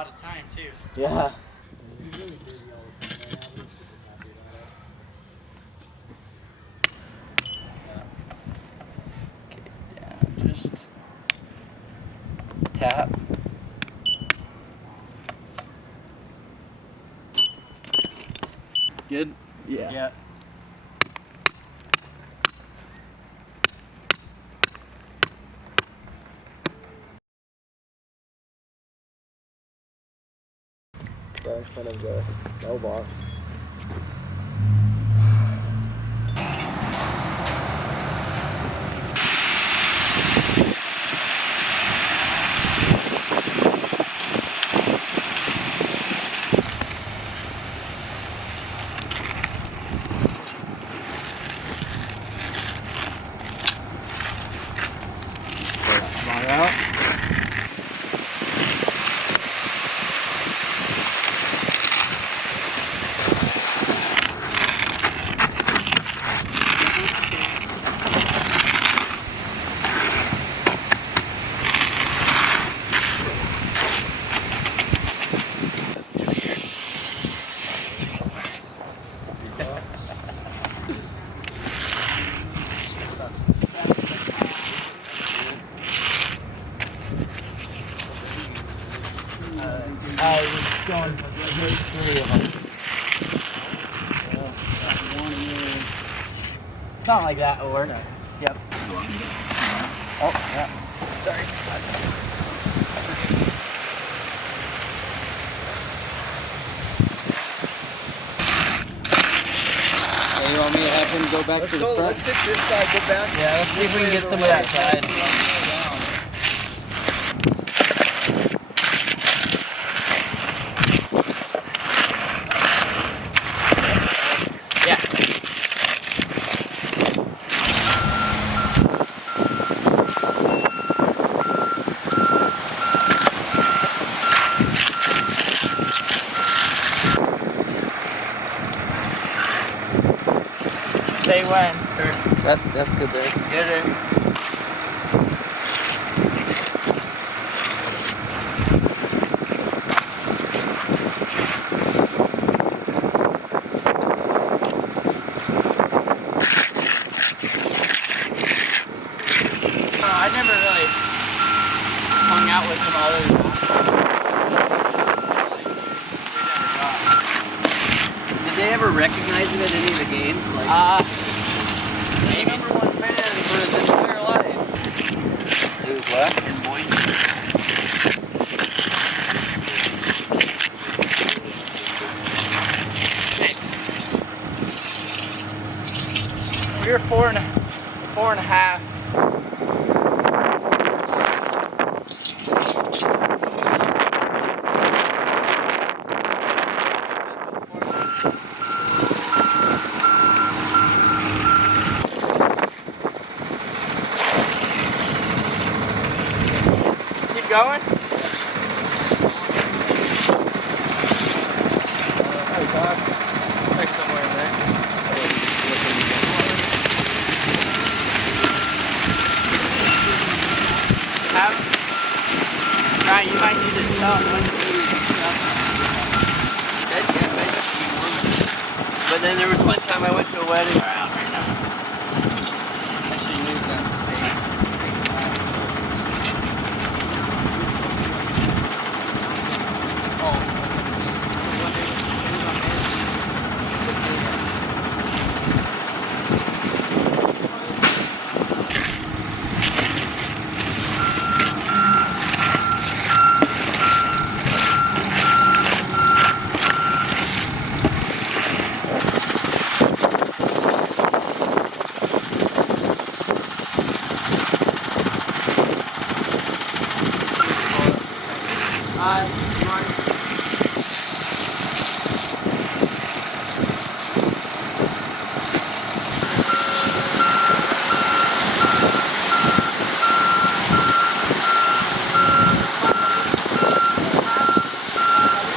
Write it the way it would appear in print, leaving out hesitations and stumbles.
lot of time too. Yeah. Okay, yeah, just tap. Good? Yeah. Yeah. Right in front of the mailbox. Come on out. I was going grade 3 of them. Something like that will work. No. Yep. Oh, yeah. Sorry. So you want me to have him go back to the front? Let's sit this side, go back. Yeah, let's see if we can get some of that side. Say when. That's good there. Get it. I never really hung out with them other than that. Did they ever recognize him at any of the games? Like, Maybe. number one fan for his entire life. He was what? In Boise. Thanks. We were four and a half. Going? Like somewhere in there. Right, you might need to stop when you But then there was one time I went to a wedding. out right now.